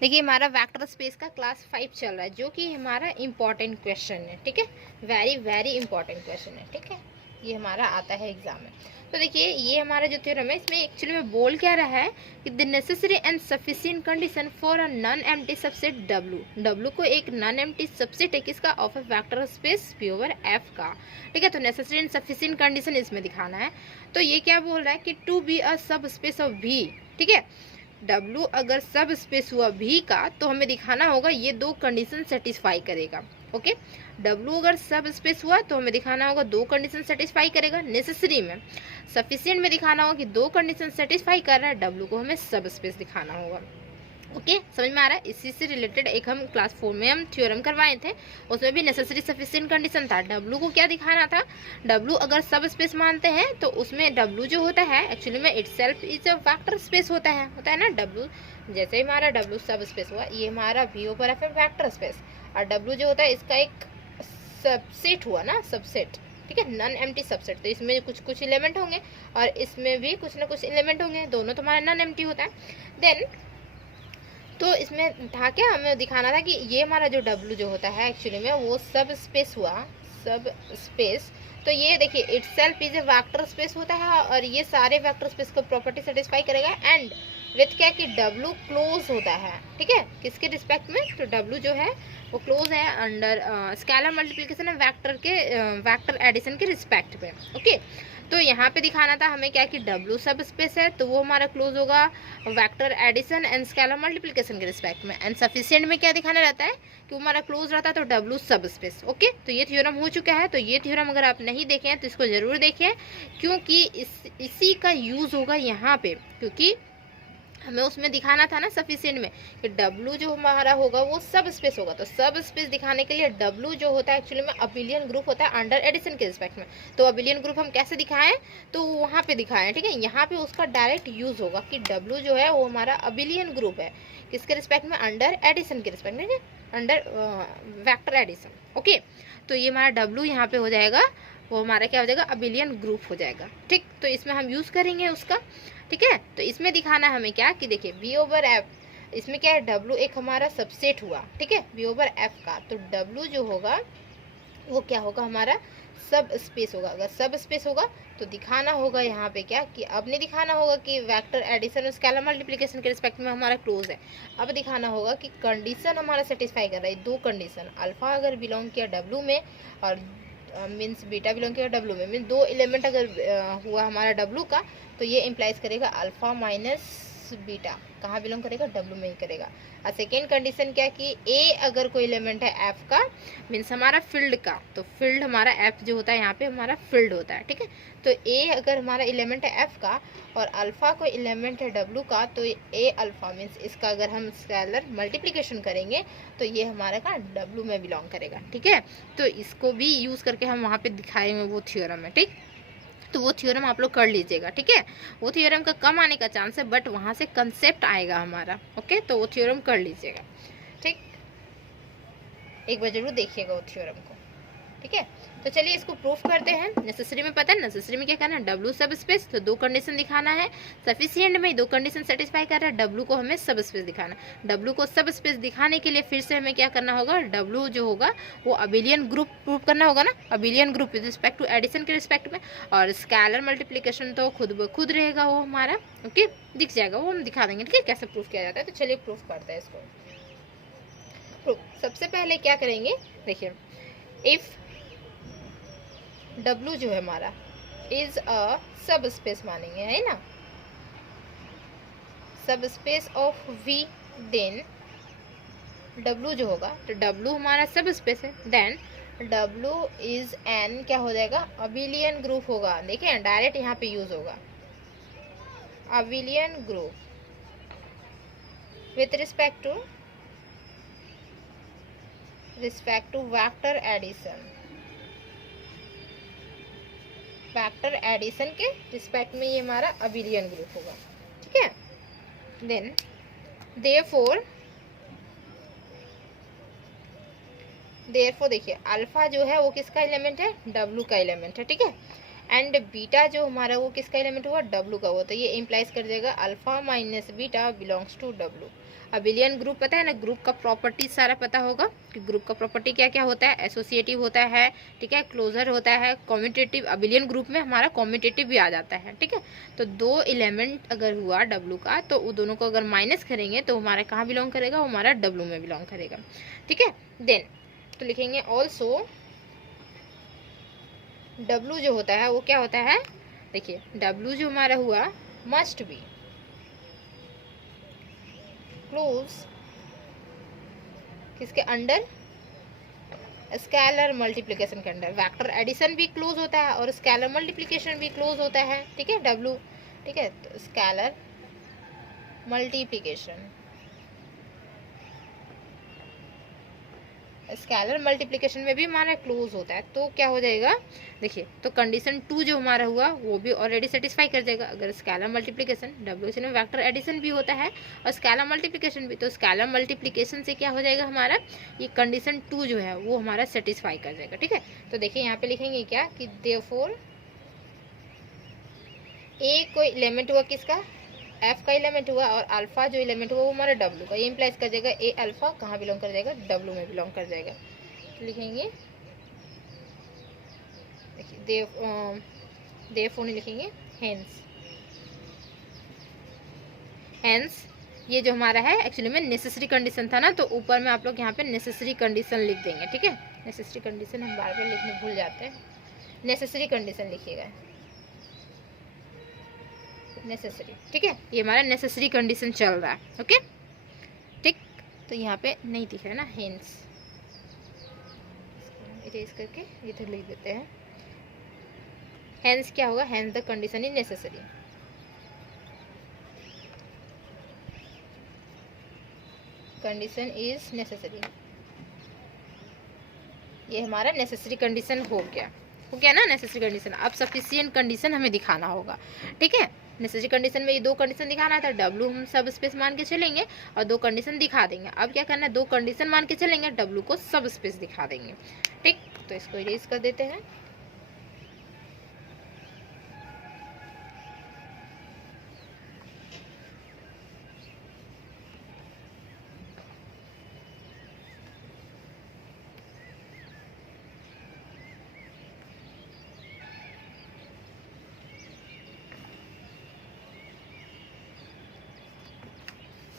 देखिए हमारा vector space का क्लास 5 चल रहा है, जो कि हमारा इम्पॉर्टेंट क्वेश्चन है। ठीक है, वेरी वेरी इंपॉर्टेंट क्वेश्चन है। ठीक है, ये हमारा आता है एग्जाम में। तो देखिए ये हमारा जो थ्योरम है, इसमें एक्चुअली में बोल क्या रहा है कि the necessary and sufficient condition for a non empty subset W को एक नॉन एम्प्टी सबसेट है किसका, of a vector space P over F का। ठीक है, तो नेसेसरी एंड सफिशिएंट कंडीशन इसमें दिखाना है। तो ये क्या बोल रहा है कि टू बी अ सब स्पेस ऑफ भी। ठीक है, W अगर सब स्पेस हुआ V का, तो हमें दिखाना होगा ये दो कंडीशन सेटिस्फाई करेगा। ओके, W अगर सब स्पेस हुआ तो हमें दिखाना होगा दो कंडीशन सेटिस्फाई करेगा। नेसेसरी में, सफिशिएंट में दिखाना होगा कि दो कंडीशन सेटिस्फाई कर रहा है, W को हमें सब स्पेस दिखाना होगा। ओके, समझ में आ रहा है। इसी से रिलेटेड एक हम क्लास 4 में हम थ्योरम करवाए थे, उसमें भी नेसेसरी सफिशिएंट कंडीशन था। डब्लू को क्या दिखाना था, डब्लू अगर सब स्पेस मानते हैं तो उसमें डब्लू जो होता है एक्चुअली में itself is a vector space होता है ना डब्लू। जैसे ही हमारा डब्लू सब स्पेस हुआ, ये हमारा V over F vector space, और डब्लू जो होता है इसका एक सबसेट हुआ ना, सबसेट। ठीक है, नॉन एम्प्टी सबसेट, तो इसमें कुछ कुछ एलिमेंट होंगे और इसमें भी कुछ ना कुछ एलिमेंट होंगे, दोनों तो हमारा नॉन एम्प्टी होता है। देन तो इसमें था क्या, हमें दिखाना था कि ये हमारा जो W जो होता है एक्चुअली में वो सब स्पेस हुआ, सब स्पेस। तो ये देखिए itself is a vector space होता है और ये सारे वेक्टर स्पेस को प्रॉपर्टी सेटिस्फाई करेगा। एंड विथ क्या कि W क्लोज होता है। ठीक है, किसके रिस्पेक्ट में, तो W जो है वो क्लोज है अंडर स्केलर मल्टीप्लिकेशन है वेक्टर के वेक्टर एडिशन के रिस्पेक्ट पे। ओके, तो यहाँ पे दिखाना था हमें क्या कि W सब स्पेस है तो वो हमारा क्लोज होगा vector addition and scalar multiplication के रिस्पेक्ट में। एंड सफिशिएंट में क्या दिखाना रहता है कि वो हमारा क्लोज रहता है तो W सब स्पेस। ओके, तो ये थ्योरम हो चुका है। तो ये थ्योरम अगर आप नहीं देखे हैं तो इसको जरूर देखें, क्योंकि इसी का यूज होगा यहाँ पे, क्योंकि हमें उसमें दिखाना था ना सफिशिएंट में कि W जो हमारा होगा वो सब स्पेस होगा। तो सब स्पेस दिखाने के लिए W जो होता है एक्चुअली में अबिलियन ग्रुप होता है अंडर एडिशन के रिस्पेक्ट में। तो अबिलियन ग्रुप हम कैसे दिखाएं, तो वहाँ पे दिखाएं। ठीक है, यहाँ पे उसका डायरेक्ट यूज होगा कि W जो है वो हमारा अबिलियन ग्रुप है, किसके रिस्पेक्ट में, अंडर एडिशन के रिस्पेक्ट में, अंडर वेक्टर एडिशन। ओके, तो ये हमारा W यहाँ पे हो जाएगा, वो हमारा क्या हो जाएगा, अबिलियन ग्रुप हो जाएगा। ठीक, तो इसमें हम यूज करेंगे उसका। ठीक है, तो इसमें दिखाना हमें क्या कि देखिए V ओवर एफ, इसमें क्या है W एक हमारा सबसेट हुआ। ठीक है, V ओवर एफ का, तो W जो होगा वो क्या होगा, हमारा सब स्पेस होगा। अगर सब स्पेस होगा तो दिखाना होगा यहाँ पे क्या कि अब नहीं दिखाना होगा कि वेक्टर एडिशन और स्केलर मल्टीप्लिकेशन के रिस्पेक्ट में हमारा क्लोज है। अब दिखाना होगा कि कंडीशन हमारा सेटिस्फाई कर रहा है, दो कंडीशन, अल्फा अगर बिलोंग किया W में और मीन्स बीटा बिलोंग किया W में, मीन दो एलिमेंट अगर हुआ हमारा W का, तो ये इम्प्लाइज करेगा अल्फा माइनस बीटा कहाँ बिलोंग करेगा, W में ही करेगा। और सेकेंड कंडीशन क्या कि A अगर कोई एलिमेंट है F का, मीन्स हमारा फील्ड का, तो फील्ड हमारा F जो होता है यहाँ पे हमारा फील्ड होता है। ठीक है, तो A अगर हमारा एलिमेंट है F का और अल्फा कोई एलिमेंट है W का, तो A अल्फा मीन्स इसका अगर हम स्केलर मल्टीप्लिकेशन करेंगे तो ये हमारा का W में बिलोंग करेगा। ठीक है, तो इसको भी यूज करके हम वहाँ पे दिखाएंगे वो थ्योरम है। ठीक, तो वो थ्योरम आप लोग कर लीजिएगा। ठीक है, वो थ्योरम का कम आने का चांस है, बट वहाँ से कंसेप्ट आएगा हमारा। ओके, तो वो थ्योरम कर लीजिएगा। ठीक, एक बार जरूर देखिएगा वो थ्योरम को। ठीक है, तो चलिए इसको प्रूफ करते हैं। नेसेसरी में पता है, नेसेसरी में क्या करना है, W सब स्पेस, तो दो कंडीशन दिखाना है। सफिशिएंट में दो कंडीशन सेटिस्फाई कर रहा है, W को हमें सब स्पेस दिखाना है। W को सब स्पेस दिखाने के लिए फिर से हमें क्या करना होगा, W जो होगा वो अबिलियन ग्रुप प्रूफ करना होगा ना, abelian group with respect to addition के रिस्पेक्ट में, और स्केलर मल्टीप्लिकेशन तो खुद ब खुद रहेगा वो हमारा। ओके, दिख जाएगा, वो हम दिखा देंगे। ठीक है, कैसे प्रूफ किया जाता है, तो चलिए प्रूफ करते हैं इसको। प्रूफ सबसे पहले क्या करेंगे, देखिए इफ W जो है हमारा इज अ सब स्पेस मानेंगे, है ना, सब space of V, then W जो होगा, तो W हमारा सब स्पेस है, देन W इज एन क्या हो जाएगा, अबिलियन ग्रुप होगा। देखिए डायरेक्ट यहाँ पे यूज होगा abelian group with respect to vector addition, vector addition के रिस्पेक्ट में ये हमारा अबिलियन ग्रुप होगा। ठीक है, देन देयरफॉर देखिए अल्फा जो है वो किसका एलिमेंट है, W का एलिमेंट है। ठीक है, एंड बीटा जो हमारा वो किसका एलिमेंट हुआ, W का हुआ, तो ये इम्प्लाइज कर देगा alpha minus beta belongs to W। Abelian group पता है ना, ग्रुप का प्रॉपर्टी सारा पता होगा कि ग्रुप का प्रॉपर्टी क्या क्या होता है, एसोसिएटिव होता है, ठीक है, क्लोजर होता है, कॉम्यूटेटिव। अबिलियन ग्रुप में हमारा कॉम्यूटेटिव भी आ जाता है, ठीक है। तो दो एलिमेंट अगर हुआ डब्लू का, तो वो दोनों को अगर माइनस करेंगे तो हमारा कहाँ बिलोंग करेगा, वो हमारा डब्लू में बिलोंग करेगा, ठीक है। देन तो लिखेंगे ऑल्सो डब्लू जो होता है वो क्या होता है, देखिए डब्लू जो हमारा हुआ मस्ट बी क्लोज किसके अंडर, स्केलर मल्टीप्लिकेशन के अंडर। वेक्टर एडिशन भी क्लोज होता है और स्केलर मल्टीप्लिकेशन भी क्लोज होता है, ठीक है, डब्लू, ठीक है। तो स्केलर मल्टीप्लिकेशन, स्केलर मल्टीप्लिकेशन में भी हमारा क्लोज होता है। तो क्या हो जाएगा, देखिए तो कंडीशन 2 जो हमारा हुआ वो भी ऑलरेडी सेटिस्फाई कर जाएगा। अगर स्केलर मल्टीप्लिकेशन, डब्ल्यू में वेक्टर एडिशन भी होता है और स्केलर मल्टीप्लिकेशन भी, तो स्केलर मल्टीप्लिकेशन से क्या हो जाएगा हमारा, ये कंडीशन 2 जो है वो हमारा सेटिस्फाई कर जाएगा, ठीक है। तो देखिए यहाँ पे लिखेंगे क्या कि देयरफॉर ए कोई एलिमेंट हुआ किसका, एफ का एलिमेंट हुआ, और अल्फा जो एलिमेंट हुआ वो हमारा डब्लू का। ये इंप्लाइज कर जाएगा ए अल्फा कहाँ बिलोंग कर जाएगा, डब्लू में बिलोंग कर जाएगा। तो लिखेंगे देखिए देयरफॉर नहीं लिखेंगे, हेंस। हेंस ये जो हमारा है एक्चुअली में नेसेसरी कंडीशन था ना, तो ऊपर में आप लोग यहाँ पे नेसेसरी कंडीशन लिख देंगे, ठीक है। नेसेसरी कंडीशन हम बार बार लिखने भूल जाते हैं, नेसेसरी कंडीशन लिखिएगा, नेसेसरी, ठीक है। ये हमारा नेसेसरी कंडीशन चल रहा है, ओके, ठीक। तो यहाँ पे नहीं दिख रहा है ना, हेंस, इरेज करके इधर लिख देते हैं। हेंस क्या होगा, hence the condition is necessary, condition is necessary. ये हमारा नेसेसरी कंडीशन हो गया ना, नेसेसरी कंडीशन। अब सफिशिएंट कंडीशन हमें दिखाना होगा, ठीक है। नेसेसरी कंडीशन में ये दो कंडीशन दिखाना था, डब्लू हम सब स्पेस मान के चलेंगे और दो कंडीशन दिखा देंगे। अब क्या करना है, दो कंडीशन मान के चलेंगे, डब्लू को सब स्पेस दिखा देंगे, ठीक। तो इसको इरेज कर देते हैं।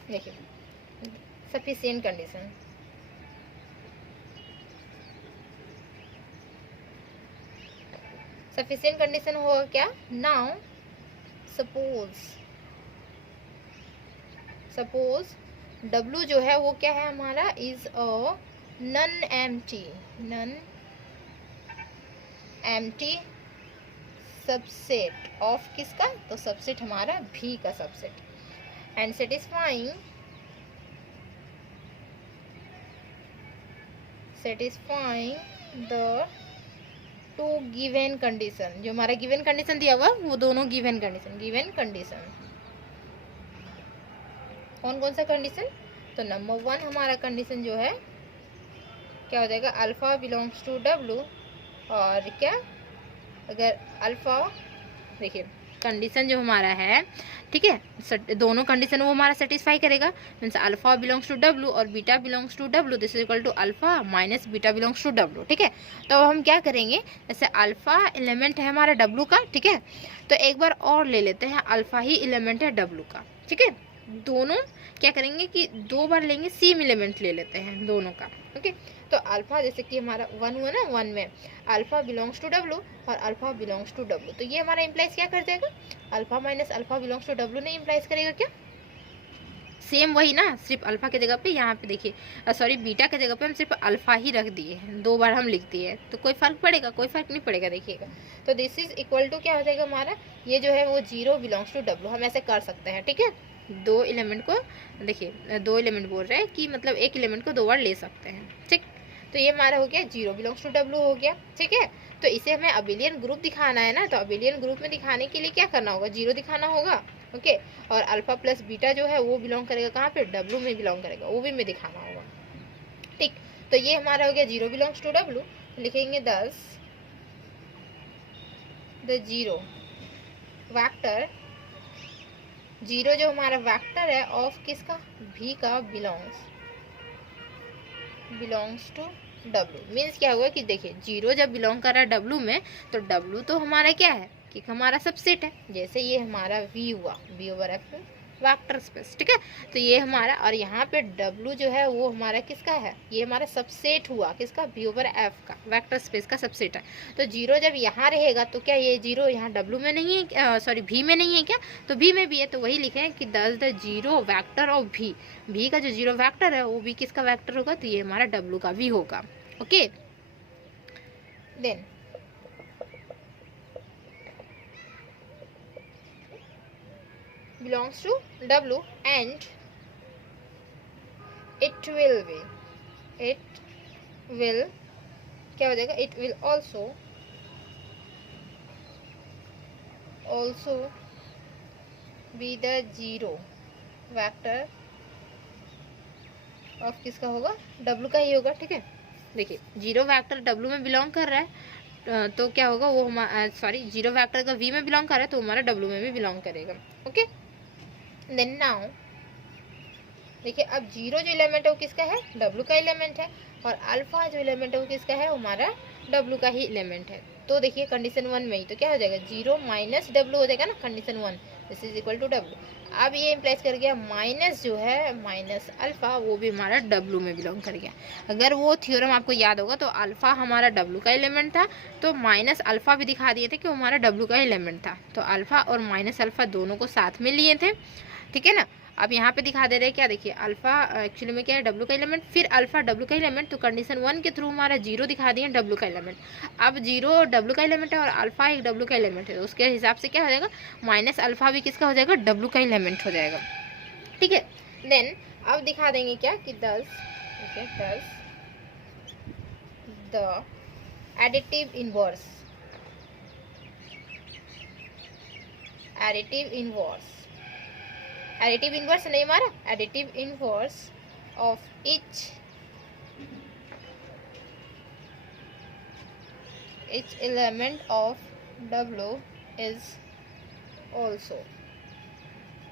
देखिए सफिशिएंट कंडीशन, सफिशिएंट कंडीशन होगा क्या, नाउ सपोज W जो है वो क्या है हमारा, is a non empty subset of किसका, तो सबसेट हमारा V का subset, and satisfying the two given condition. जो हमारा गिवन कंडीशन दिया हुआ वो दोनों गिवन कंडीशन कौन कौन सा कंडीशन, तो नंबर 1 हमारा कंडीशन जो है क्या हो जाएगा, अल्फा बिलोंग्स टू डब्लू, और क्या अगर अल्फा, देखिए कंडीशन जो हमारा है, ठीक है, दोनों कंडीशन वो हमारा सेटिस्फाई करेगा, means alpha belongs to W और beta belongs to W, this is equal to alpha minus beta belongs to W, ठीक है। तो अब हम क्या करेंगे, जैसे अल्फा एलिमेंट है हमारा डब्लू का, ठीक है, तो एक बार और ले लेते हैं, अल्फा ही एलिमेंट है डब्लू का, ठीक है। दोनों क्या करेंगे कि दो बार लेंगे, सेम एलिमेंट ले लेते हैं दोनों का, ओके। तो अल्फा जैसे कि हमारा 1 हुआ ना, 1 में अल्फा बिलोंग्स टू डब्लू और अल्फा बिलोंग्स टू डब्लू, तो ये हमारा इंप्लाइज क्या कर जाएगा, alpha minus alpha belongs to W नहीं इंप्लाइज करेगा क्या, सेम वही ना, सिर्फ अल्फा के जगह पे यहाँ पे देखिए सॉरी बीटा के जगह पे हम सिर्फ अल्फा ही रख दिए हैं, दो बार हम लिख दिए हैं, तो कोई फर्क पड़ेगा, कोई फर्क नहीं पड़ेगा, देखिएगा। तो दिस इज इक्वल टू क्या हो जाएगा हमारा, ये जो है वो 0 बिलोंग्स टू डब्लू, हम ऐसे कर सकते हैं, ठीक है। दो एलिमेंट को देखिए, दो एलिमेंट बोल रहे हैं कि मतलब एक एलिमेंट को दो बार ले सकते हैं, ठीक। तो ये हमारा हो गया 0 बिलोंग्स टू डब्लू हो गया, ठीक है। तो इसे हमें अबिलियन ग्रुप दिखाना है ना, तो अबिलियन ग्रुप में दिखाने के लिए क्या करना होगा, 0 दिखाना होगा, ओके। और अल्फा प्लस बीटा जो है वो बिलोंग करेगा कहाँ पे, डब्लू में बिलोंग करेगा, वो भी में दिखाना होगा, ठीक। तो ये हमारा हो गया 0 बिलोंग्स टू डब्लू, लिखेंगे 10 द 0 वेक्टर जीरो जो हमारा वेक्टर है ऑफ किसका, v का, बिलोंग्स टू w। मीन्स क्या हुआ कि देखिए जीरो जब बिलोंग कर रहा है w में, तो w तो हमारा क्या है कि हमारा सबसेट है। जैसे ये हमारा v हुआ, v over f vector space, ठीक है। तो ये हमारा, और यहाँ पे w जो है वो हमारा किसका है, ये हमारा सबसेट हुआ किसका, v ओवर f का, वेक्टर स्पेस का सबसेट है। तो जीरो जब यहाँ रहेगा तो क्या ये जीरो यहाँ w में नहीं है, सॉरी v में नहीं है क्या, तो v में भी है। तो वही लिखे कि दस the zero vector of v का जो जीरो वेक्टर है वो भी किसका वेक्टर होगा, तो ये हमारा w का भी होगा। Okay, then belongs to w and it will क्या हो जाएगा, it will also be the zero vector of किसका होगा, w का ही होगा, ठीक है। देखिए जीरो वेक्टर w में बिलोंग कर रहा है, तो क्या होगा वो हमारा, सॉरी जीरो वेक्टर का v में बिलोंग कर रहा है तो हमारा w में भी बिलोंग करेगा। ओके, देन नाउ देखिए अब जीरो जो एलिमेंट है वो किसका है, w का एलिमेंट है, और अल्फा जो एलिमेंट है वो किसका है, हमारा w का ही एलिमेंट है। तो देखिए कंडीशन वन में ही तो क्या हो जाएगा, जीरो माइनस w हो जाएगा ना, condition one this is equal to w। अब ये इम्प्लाइज कर गया माइनस जो है माइनस अल्फा, वो भी हमारा w में बिलोंग कर गया। अगर वो थ्योरम आपको याद होगा तो अल्फा हमारा w का एलिमेंट था, तो माइनस अल्फा भी दिखा दिए थे कि हमारा w का एलिमेंट था। तो अल्फा और माइनस अल्फा दोनों को साथ में लिए थे, ठीक है ना। अब यहाँ पे दिखा दे रहे हैं क्या, देखिए अल्फा एक्चुअली में क्या है, w का एलिमेंट, फिर अल्फा w का एलिमेंट, तो कंडीशन वन के थ्रू हमारा जीरो दिखा दिए w का एलिमेंट। अब जीरो w का एलिमेंट है और अल्फा एक w का एलिमेंट है, तो उसके हिसाब से क्या हो जाएगा, माइनस अल्फा भी किसका हो जाएगा, w का एलिमेंट हो जाएगा, ठीक है। देन अब दिखा देंगे क्या कि दस द एडिटिव इनवर्स नहीं हमारा, additive inverse of each element of w is also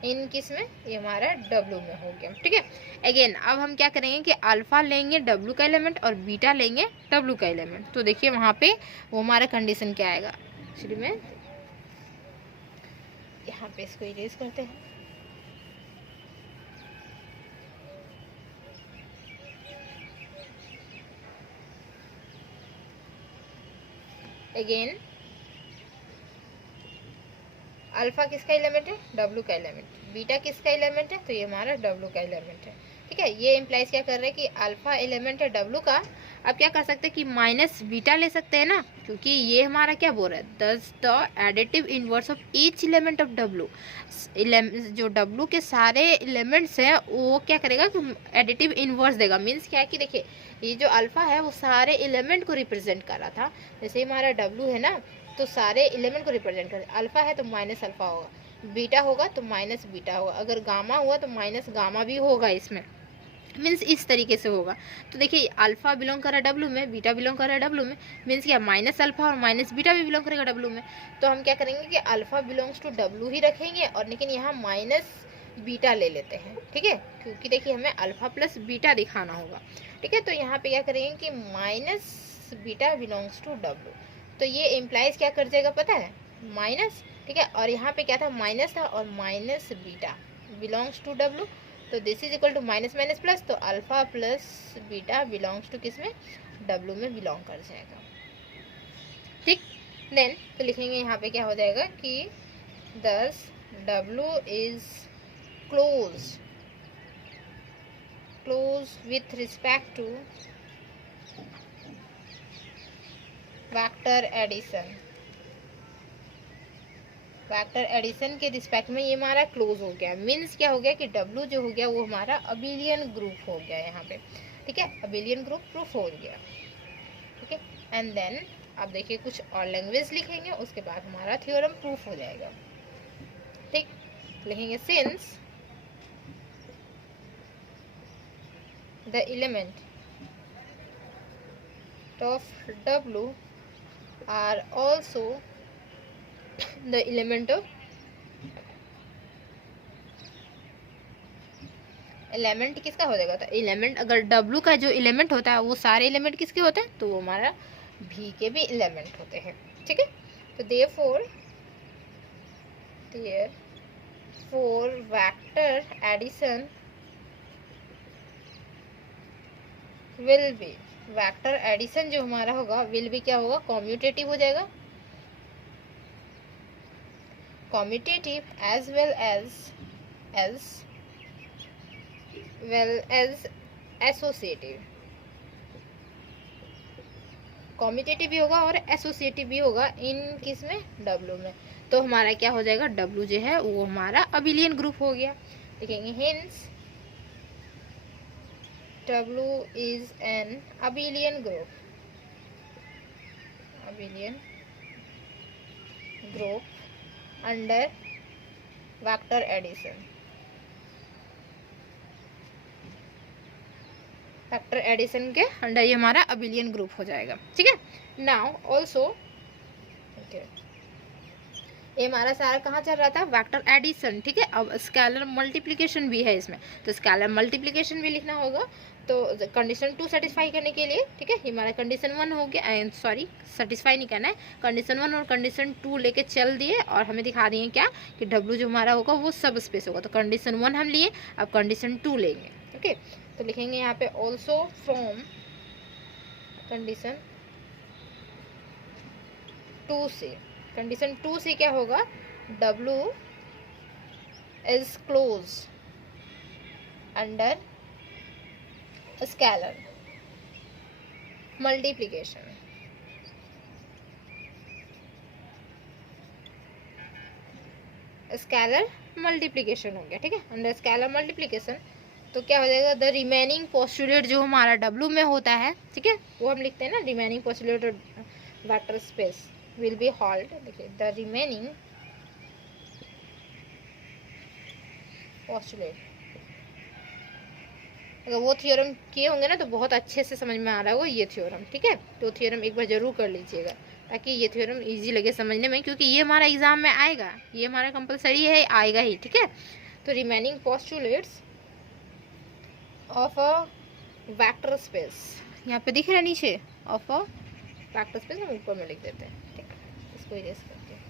इन किस में, ये हमारा w में हो गया, ठीक है। अगेन अब हम क्या करेंगे कि अल्फा लेंगे w का एलिमेंट और बीटा लेंगे w का एलिमेंट। तो देखिए वहाँ पे वो हमारा कंडीशन क्या आएगा, एक्चुअली में यहाँ पे इसको इरेज करते हैं। अगेन अल्फा किसका एलिमेंट है, w का एलिमेंट, बीटा किसका एलिमेंट है, तो ये हमारा w का एलिमेंट है, ठीक है। ये इम्प्लाइज क्या कर रहे हैं कि अल्फा एलिमेंट है w का। अब क्या कर सकते हैं कि माइनस बीटा ले सकते हैं ना, क्योंकि ये हमारा क्या बोल रहा है, दस the additive inverse of each element of w। जो w के सारे एलिमेंट्स हैं वो क्या करेगा कि एडिटिव इनवर्स देगा। मीन्स क्या है कि देखिए ये जो अल्फा है वो सारे एलिमेंट को रिप्रेजेंट कर रहा था, जैसे हमारा w है ना, तो सारे एलिमेंट को रिप्रेजेंट कर, अल्फा है तो माइनस अल्फा होगा, बीटा होगा तो माइनस बीटा होगा, अगर गामा हुआ तो माइनस गामा भी होगा इसमें। मीन्स इस तरीके से होगा। तो देखिए अल्फा बिलोंग कर रहा है w में, बीटा बिलोंग कर रहा है w में, मीन्स क्या माइनस अल्फा और माइनस बीटा भी बिलोंग करेगा w में। तो हम क्या करेंगे कि अल्फा बिलोंग्स टू w ही रखेंगे, और लेकिन यहाँ माइनस बीटा ले लेते हैं, ठीक है, क्योंकि देखिए हमें अल्फा प्लस बीटा दिखाना होगा, ठीक है। तो यहाँ पे क्या करेंगे कि minus beta belongs to w। तो ये इम्प्लाइज क्या कर जाएगा पता है, माइनस, ठीक है, और यहाँ पे क्या था, माइनस था, और minus beta belongs to w, तो this is equal to minus minus plus, तो alpha plus beta belongs to किस में, w में बिलोंग कर जाएगा, ठीक। देन तो लिखेंगे यहाँ पे क्या हो जाएगा कि this w is close with respect to vector addition के रिस्पेक्ट में ये हमारा क्लोज हो गया। मीन्स क्या हो गया कि w जो हो गया वो हमारा अबिलियन ग्रुप हो गया यहाँ पे, ठीक है, अबिलियन ग्रुप प्रूफ हो गया, ठीक है। एंड देन अब देखिए कुछ और लैंग्वेज लिखेंगे, उसके बाद हमारा थ्योरम प्रूफ हो जाएगा, ठीक। लिखेंगे since the element of w are also the element of element किसका हो जाएगा, तो एलिमेंट अगर W का जो एलिमेंट होता है वो सारे एलिमेंट किसके होते हैं, तो वो हमारा V के भी एलिमेंट होते हैं, ठीक है। तो therefore vector addition will be, vector addition जो हमारा होगा विल बी क्या होगा, कॉम्यूटेटिव हो जाएगा, commutative as well as associative, commutative भी होगा और एसोसिएटिव भी होगा इन किस में, W में। तो हमारा क्या हो जाएगा, W जो है वो हमारा अबिलियन ग्रुप हो गया, लिखेंगे hence W is an abelian group, under vector addition, vector addition के अंडर ये हमारा अबिलियन ग्रुप हो जाएगा, ठीक है। नाउ ऑल्सो ये हमारा सारा कहाँ चल रहा था, वेक्टर एडिशन, ठीक है। अब स्केलर मल्टीप्लिकेशन भी है इसमें, तो स्केलर मल्टीप्लिकेशन भी लिखना होगा। तो कंडीशन 2 सेटिस्फाई करने के लिए, ठीक है, हमारा कंडीशन 1 हो गया, सॉरी सेटिस्फाई नहीं करना है, कंडीशन 1 और कंडीशन 2 लेके चल दिए और हमें दिखा दिए क्या कि W जो हमारा होगा वो सब स्पेस होगा। तो कंडीशन 1 हम लिए, अब कंडीशन 2 लेंगे, ओके। तो लिखेंगे यहाँ पे ऑल्सो फ्रॉम कंडीशन 2 से, कंडीशन 2 से क्या होगा, W is close under scalar multiplication, scalar multiplication हो गया, ठीक है, अंडर स्केलर मल्टीप्लिकेशन। तो क्या हो जाएगा, द रिमेनिंग पोस्टुलेट जो हमारा W में होता है, ठीक है, वो हम लिखते हैं ना, remaining postulate vector space will be hold, देखिए द रिमेनिंग पोस्टुलेट, अगर वो थ्योरम किए होंगे ना तो बहुत अच्छे से समझ में आ रहा होगा ये थ्योरम, ठीक है। तो थ्योरम एक बार जरूर कर लीजिएगा ताकि ये थ्योरम इजी लगे समझने में, क्योंकि ये हमारा एग्जाम में आएगा, ये हमारा कंपलसरी है, आएगा ही, ठीक है। तो remaining postulates of a vector space, यहाँ पे दिख रहा है नीचे, ऑफ अ वेक्टर स्पेस हम ऊपर में लिख देते हैं, ठीक है, इसको इरेज करते हैं।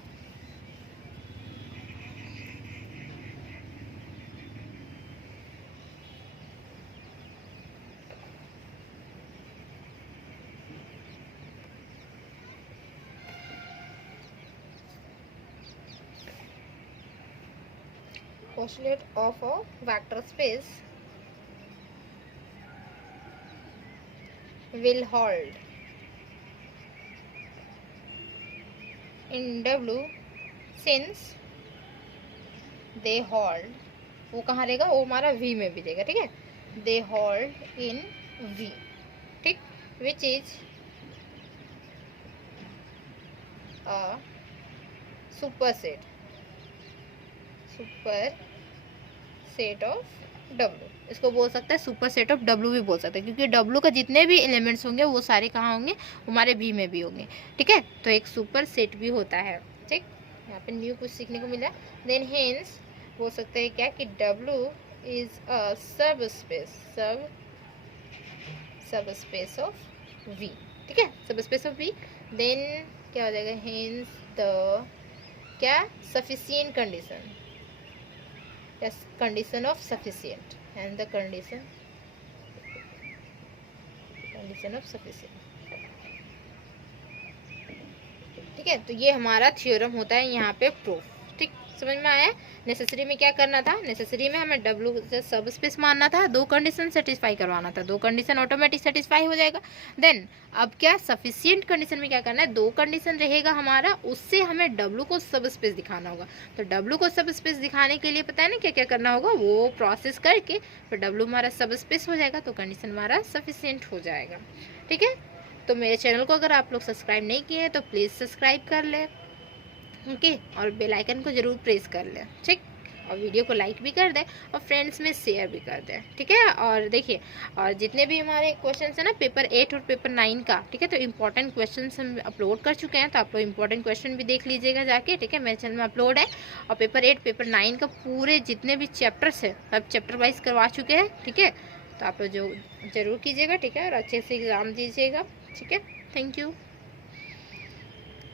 Postulate of a vector space will hold in W since they hold, वो कहाँ रहेगा, वो हमारा V में भी रहेगा, ठीक है, they hold in V, ठीक, which is a superset of W, इसको बोल सकता है सुपर सेट ऑफ W भी बोल सकते हैं, क्योंकि W का जितने भी एलिमेंट्स होंगे वो सारे कहाँ होंगे, हमारे V में भी होंगे, ठीक है। तो एक सुपर सेट भी होता है, ठीक, यहाँ पे न्यू कुछ सीखने को मिला। देन हेंस बोल सकते हैं क्या कि W इज अ सब स्पेस ऑफ V, ठीक है, सब स्पेस ऑफ V। देन क्या हो जाएगा, हेंस द क्या sufficient condition, yes, condition of sufficient and the condition of sufficient, ठीक है। तो ये हमारा थ्योरम होता है यहाँ पे प्रूफ, ठीक, समझ में आया। नेसेसरी में क्या करना था, नेसेसरी में हमें W से सब स्पेस मानना था, 2 कंडीशन सेटिस्फाई करवाना था, 2 कंडीशन ऑटोमेटिक सेटिस्फाई हो जाएगा। देन अब क्या सफिशिएंट कंडीशन में क्या करना है, 2 कंडीशन रहेगा हमारा, उससे हमें W को सब स्पेस दिखाना होगा। तो W को सब स्पेस दिखाने के लिए पता है ना क्या क्या करना होगा, वो प्रोसेस करके फिर W हमारा सब स्पेस हो जाएगा, तो कंडीशन हमारा सफिशिएंट हो जाएगा, ठीक है। तो मेरे चैनल को अगर आप लोग सब्सक्राइब नहीं किए हैं तो प्लीज़ सब्सक्राइब कर लें, ओके, और बेल आइकन को ज़रूर प्रेस कर लें, ठीक। और वीडियो को लाइक भी कर दें और फ्रेंड्स में शेयर भी कर दें, ठीक है। और देखिए, और जितने भी हमारे क्वेश्चन है ना पेपर 8 और पेपर 9 का, ठीक है, तो इंपॉर्टेंट क्वेश्चन हम अपलोड कर चुके हैं, तो आप लोग इंपॉर्टेंट क्वेश्चन भी देख लीजिएगा जाके, ठीक है, मेरे चैनल में अपलोड है। और पेपर 8 पेपर 9 का पूरे जितने भी चैप्टर्स है सब चैप्टर वाइज करवा चुके हैं, ठीक है। तो आप लोग जो ज़रूर कीजिएगा, ठीक है, और अच्छे से एग्ज़ाम दीजिएगा, ठीक है। Thank you.